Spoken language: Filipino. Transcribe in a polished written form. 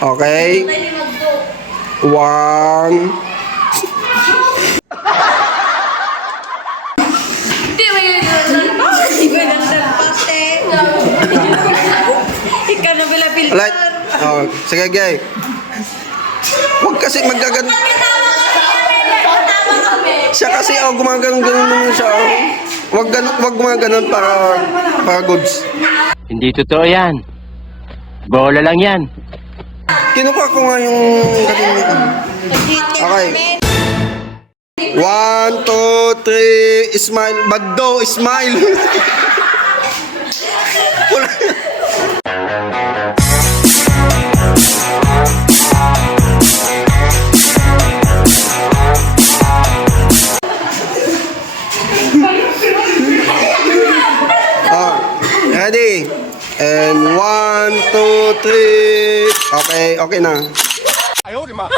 Okay. One. Hindi, may nagdalpaste. Ikaw na bilapilter. Alright. Oh, sige, gay. Huwag kasi magaganon. Siya kasi, gumaganon-ganon naman siya. Huwag gumaganon para goods. Hindi totoo yan. Bola lang yan. Kinukuha ko nga yung ganon. Okay. 1, 2, 3, smile. Bagdo, smile. Ready? And 1, 2, 3. Okay, okay na. Ayaw, di ma.